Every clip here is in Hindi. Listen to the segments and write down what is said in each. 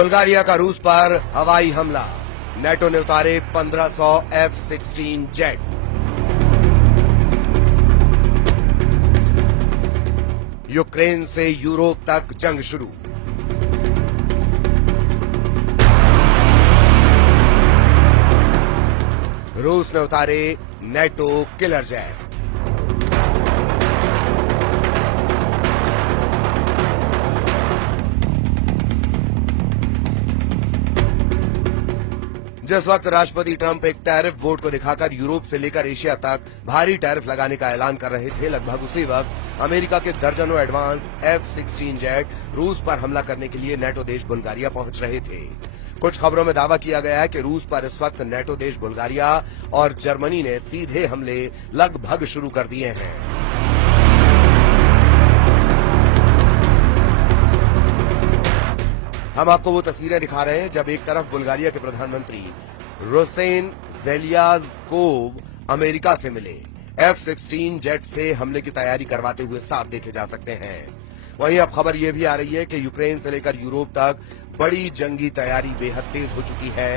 बुल्गारिया का रूस पर हवाई हमला, नेटो ने उतारे 1500 F-16 जेट। यूक्रेन से यूरोप तक जंग शुरू। रूस ने उतारे नेटो किलर जेट। जिस वक्त राष्ट्रपति ट्रंप एक टैरिफ बोर्ड को दिखाकर यूरोप से लेकर एशिया तक भारी टैरिफ लगाने का ऐलान कर रहे थे, लगभग उसी वक्त अमेरिका के दर्जनों एडवांस F-16 जेट रूस पर हमला करने के लिए नेटो देश बुल्गारिया पहुंच रहे थे। कुछ खबरों में दावा किया गया है कि रूस पर इस वक्त नेटो देश बुल्गारिया और जर्मनी ने सीधे हमले लगभग शुरू कर दिए हैं। हम आपको वो तस्वीरें दिखा रहे हैं जब एक तरफ बुल्गारिया के प्रधानमंत्री रूसेन ज़ेलेज़्कोव अमेरिका से मिले, F-16 जेट से हमले की तैयारी करवाते हुए साफ देखे जा सकते हैं। वहीं अब खबर यह भी आ रही है कि यूक्रेन से लेकर यूरोप तक बड़ी जंगी तैयारी बेहद तेज हो चुकी है।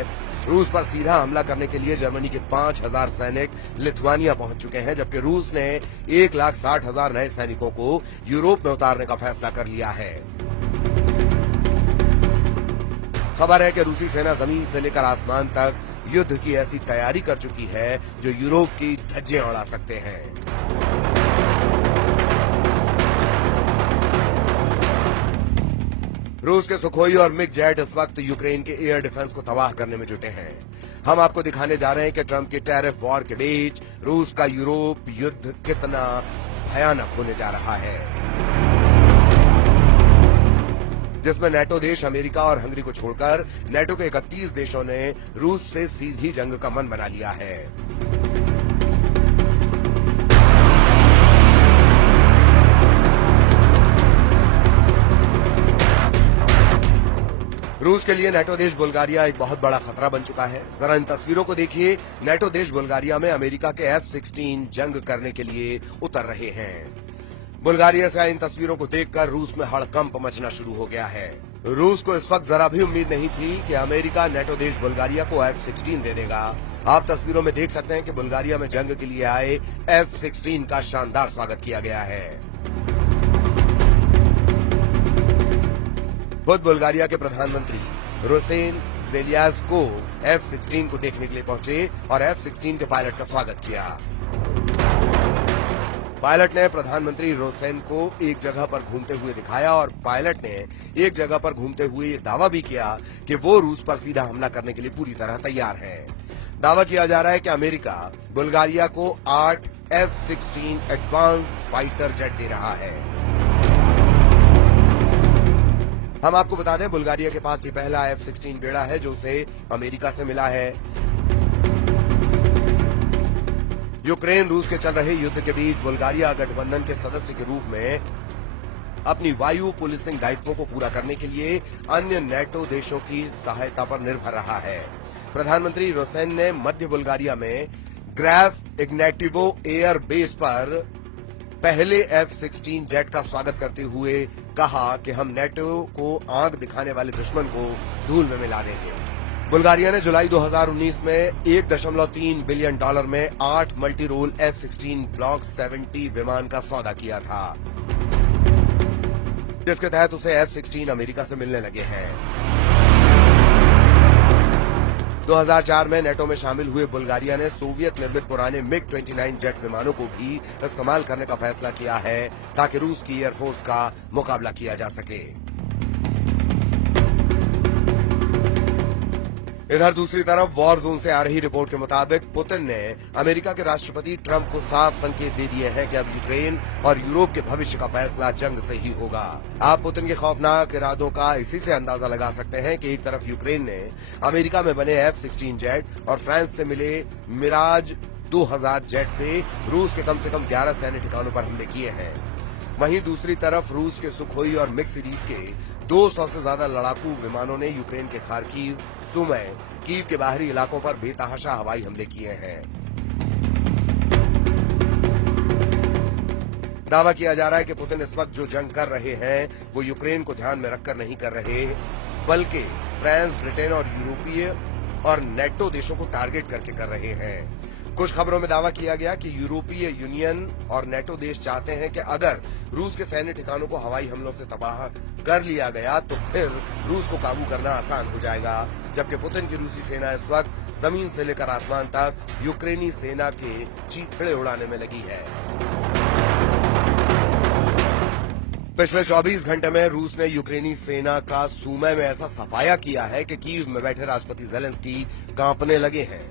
रूस पर सीधा हमला करने के लिए जर्मनी के 5000 सैनिक लिथुआनिया पहुंच चुके हैं, जबकि रूस ने 1,60,000 नए सैनिकों को यूरोप में उतारने का फैसला कर लिया है। खबर है कि रूसी सेना जमीन से लेकर आसमान तक युद्ध की ऐसी तैयारी कर चुकी है जो यूरोप की धज्जियां उड़ा सकते हैं। रूस के सुखोई और मिग जेट इस वक्त यूक्रेन के एयर डिफेंस को तबाह करने में जुटे हैं। हम आपको दिखाने जा रहे हैं कि ट्रंप के टैरिफ वॉर के बीच रूस का यूरोप युद्ध कितना भयानक होने जा रहा है, जिसमें नेटो देश अमेरिका और हंगरी को छोड़कर नेटो के 31 देशों ने रूस से सीधी जंग का मन बना लिया है। रूस के लिए नेटो देश बुल्गारिया एक बहुत बड़ा खतरा बन चुका है। जरा इन तस्वीरों को देखिए। नेटो देश बुल्गारिया में अमेरिका के F-16 जंग करने के लिए उतर रहे हैं। बुल्गारिया से इन तस्वीरों को देखकर रूस में हड़कंप मचना शुरू हो गया है। रूस को इस वक्त जरा भी उम्मीद नहीं थी कि अमेरिका नेटो देश बुल्गारिया को F-16 दे देगा। आप तस्वीरों में देख सकते हैं कि बुल्गारिया में जंग के लिए आए F-16 का शानदार स्वागत किया गया है। खुद बुल्गारिया के प्रधानमंत्री रूसेन ज़ेलेज़्कोव F-16 को देखने के लिए पहुंचे और F-16 के पायलट का स्वागत किया। पायलट ने प्रधानमंत्री रूसेन को एक जगह पर घूमते हुए दिखाया और पायलट ने एक जगह पर घूमते हुए ये दावा भी किया कि वो रूस पर सीधा हमला करने के लिए पूरी तरह तैयार है। दावा किया जा रहा है कि अमेरिका बुल्गारिया को 8 F-16 एडवांस फाइटर जेट दे रहा है। हम आपको बता दें, बुल्गारिया के पास ये पहला F-16 बेड़ा है जो उसे अमेरिका से मिला है। यूक्रेन रूस के चल रहे युद्ध के बीच बुल्गारिया गठबंधन के सदस्य के रूप में अपनी वायु पुलिसिंग दायित्वों को पूरा करने के लिए अन्य नेटो देशों की सहायता पर निर्भर रहा है। प्रधानमंत्री रूसेन ने मध्य बुल्गारिया में ग्रैफ इग्नेटिवो एयर बेस पर पहले F-16 जेट का स्वागत करते हुए कहा कि हम नेटो को आंख दिखाने वाले दुश्मन को धूल में मिला देंगे। बुल्गारिया ने जुलाई 2019 में $1.3 बिलियन में 8 मल्टी रोल F-16 ब्लॉक 70 विमान का सौदा किया था, जिसके तहत उसे F-16 अमेरिका से मिलने लगे हैं। 2004 में नेटो में शामिल हुए बुल्गारिया ने सोवियत निर्मित पुराने MiG-29 जेट विमानों को भी इस्तेमाल करने का फैसला किया है ताकि रूस की एयरफोर्स का मुकाबला किया जा सके। इधर दूसरी तरफ वॉर जोन से आ रही रिपोर्ट के मुताबिक पुतिन ने अमेरिका के राष्ट्रपति ट्रंप को साफ संकेत दे दिए हैं कि अब यूक्रेन और यूरोप के भविष्य का फैसला जंग से ही होगा। आप पुतिन के खौफनाक इरादों का इसी से अंदाजा लगा सकते हैं कि एक तरफ यूक्रेन ने अमेरिका में बने F-16 जेट और फ्रांस से मिले मिराज 2000 जेट से रूस के कम से कम 11 सैन्य ठिकानों पर हमले किए हैं। वहीं दूसरी तरफ रूस के सुखोई और मिग सीरीज के 200 से ज्यादा लड़ाकू विमानों ने यूक्रेन के खार्किव, सुमी, कीव के बाहरी इलाकों पर बेतहाशा हवाई हमले किए हैं। दावा किया जा रहा है कि पुतिन इस वक्त जो जंग कर रहे हैं वो यूक्रेन को ध्यान में रखकर नहीं कर रहे, बल्कि फ्रांस, ब्रिटेन और यूरोपीय और नेटो देशों को टारगेट करके कर रहे हैं। कुछ खबरों में दावा किया गया कि यूरोपीय यूनियन और नेटो देश चाहते हैं कि अगर रूस के सैन्य ठिकानों को हवाई हमलों से तबाह कर लिया गया तो फिर रूस को काबू करना आसान हो जाएगा, जबकि पुतिन की रूसी सेना इस वक्त जमीन से लेकर आसमान तक यूक्रेनी सेना के चीथड़े उड़ाने में लगी है। पिछले 24 घंटे में रूस ने यूक्रेनी सेना का सूमय में ऐसा सफाया किया है कि कीव में बैठे राष्ट्रपति ज़ेलेंस्की कांपने लगे हैं।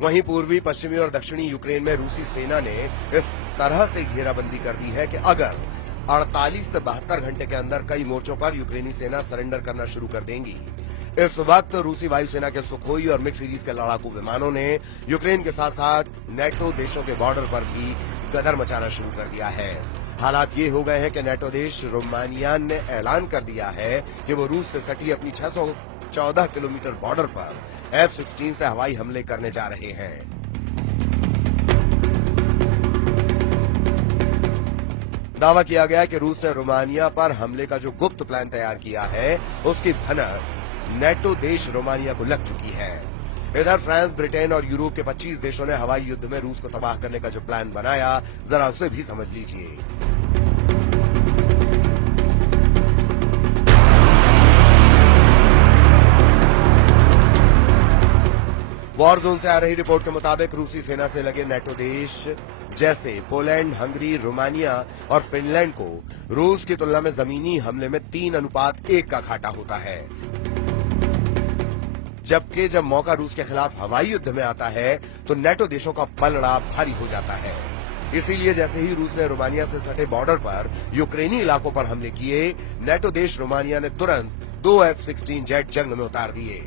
वहीं पूर्वी, पश्चिमी और दक्षिणी यूक्रेन में रूसी सेना ने इस तरह से घेराबंदी कर दी है कि अगर 48 से 72 घंटे के अंदर कई मोर्चों पर यूक्रेनी सेना सरेंडर करना शुरू कर देंगी। इस वक्त रूसी वायुसेना के सुखोई और मिग सीरीज के लड़ाकू विमानों ने यूक्रेन के साथ साथ नेटो देशों के बॉर्डर पर भी गदर मचाना शुरू कर दिया है। हालात ये हो गए हैं कि नेटो देश रोमानिया ने ऐलान कर दिया है कि वो रूस से सटी अपनी 614 किलोमीटर बॉर्डर पर F-16 से हवाई हमले करने जा रहे हैं। दावा किया गया कि रूस ने रोमानिया पर हमले का जो गुप्त प्लान तैयार किया है उसकी भनक नेटो देश रोमानिया को लग चुकी है। इधर फ्रांस, ब्रिटेन और यूरोप के 25 देशों ने हवाई युद्ध में रूस को तबाह करने का जो प्लान बनाया, जरा उसे भी समझ लीजिए। वॉर जोन से आ रही रिपोर्ट के मुताबिक रूसी सेना से लगे नेटो देश जैसे पोलैंड, हंगरी, रोमानिया और फिनलैंड को रूस की तुलना में जमीनी हमले में 3:1 का घाटा होता है, जबकि जब मौका रूस के खिलाफ हवाई युद्ध में आता है तो नेटो देशों का पलड़ा भारी हो जाता है। इसीलिए जैसे ही रूस ने रोमानिया से सटे बॉर्डर पर यूक्रेनी इलाकों पर हमले किए, नेटो देश रोमानिया ने तुरंत 2 F-16 जेट जंग में उतार दिए।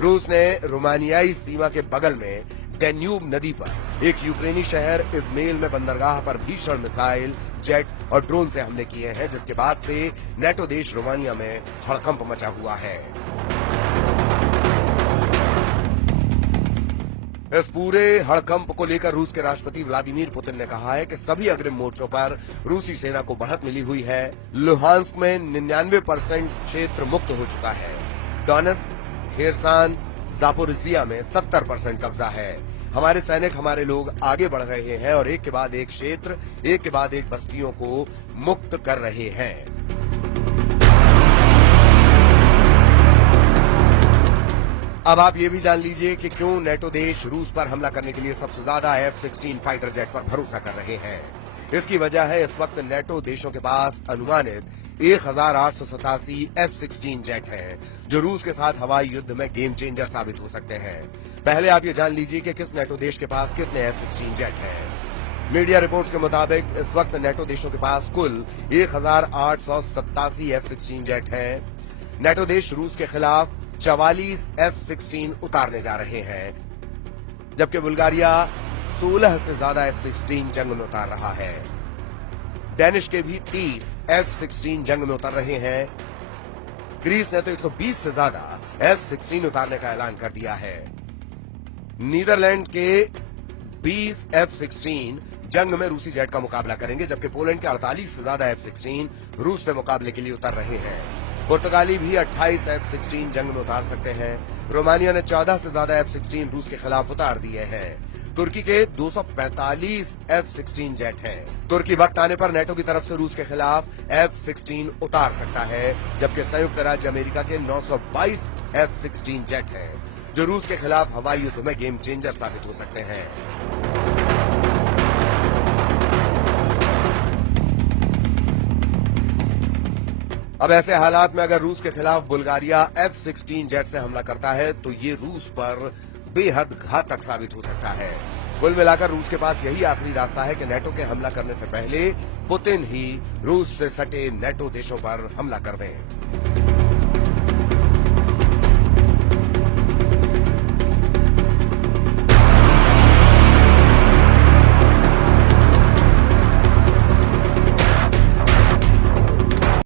रूस ने रोमानियाई सीमा के बगल में डेन्यूब नदी पर एक यूक्रेनी शहर इज़मेल में बंदरगाह पर भीषण मिसाइल, जेट और ड्रोन से हमले किए हैं, जिसके बाद से नेटो देश रोमानिया में हड़कंप मचा हुआ है। इस पूरे हड़कंप को लेकर रूस के राष्ट्रपति व्लादिमीर पुतिन ने कहा है कि सभी अग्रिम मोर्चों पर रूसी सेना को बढ़त मिली हुई है। लुहांस्क में 99% क्षेत्र मुक्त हो चुका है। डोनेत्स्क, खेरसान, जापोरिजिया में 70% कब्जा है। हमारे सैनिक, हमारे लोग आगे बढ़ रहे हैं और एक के बाद एक क्षेत्र, एक के बाद एक बस्तियों को मुक्त कर रहे हैं। अब आप ये भी जान लीजिए कि क्यों नेटो देश रूस पर हमला करने के लिए सबसे ज्यादा F-16 फाइटर जेट पर भरोसा कर रहे हैं। इसकी वजह है इस वक्त नेटो देशों के पास अनुमानित 1887 F-16 जेट हैं, जो रूस के साथ हवाई युद्ध में गेम चेंजर साबित हो सकते हैं। पहले आप ये जान लीजिए कि किस नेटो देश के पास कितने F-16 जेट हैं। मीडिया रिपोर्ट्स के मुताबिक इस वक्त नेटो देशों के पास कुल 1887 F-16 जेट हैं। नेटो देश रूस के खिलाफ 44 F-16 उतारने जा रहे हैं, जबकि बुल्गारिया 16 से ज्यादा F-16 जंग में उतार रहा है। डेनिश के भी 30 F-16 जंग में उतर रहे हैं। ग्रीस ने तो 120 से ज्यादा F-16 उतारने का ऐलान कर दिया है। नीदरलैंड के 20 F-16 जंग में रूसी जेट का मुकाबला करेंगे, जबकि पोलैंड के 48 से ज्यादा F-16 रूस से मुकाबले के लिए उतर रहे हैं। पुर्तगाली भी 28 F-16 जंग में उतार सकते हैं। रोमानिया ने 14 से ज्यादा F-16 रूस के खिलाफ उतार दिए हैं। तुर्की के 245 F-16 जेट हैं। तुर्की वक्त आने पर नेटो की तरफ से रूस के खिलाफ F-16 उतार सकता है, जबकि संयुक्त राज्य अमेरिका के 922 F-16 जेट हैं, जो रूस के खिलाफ हवाई युद्ध में गेम चेंजर साबित हो सकते हैं। अब ऐसे हालात में अगर रूस के खिलाफ बुल्गारिया F-16 जेट से हमला करता है तो ये रूस पर बेहद घातक साबित हो सकता है। कुल मिलाकर रूस के पास यही आखिरी रास्ता है कि नेटो के हमला करने से पहले पुतिन ही रूस से सटे नेटो देशों पर हमला कर दें।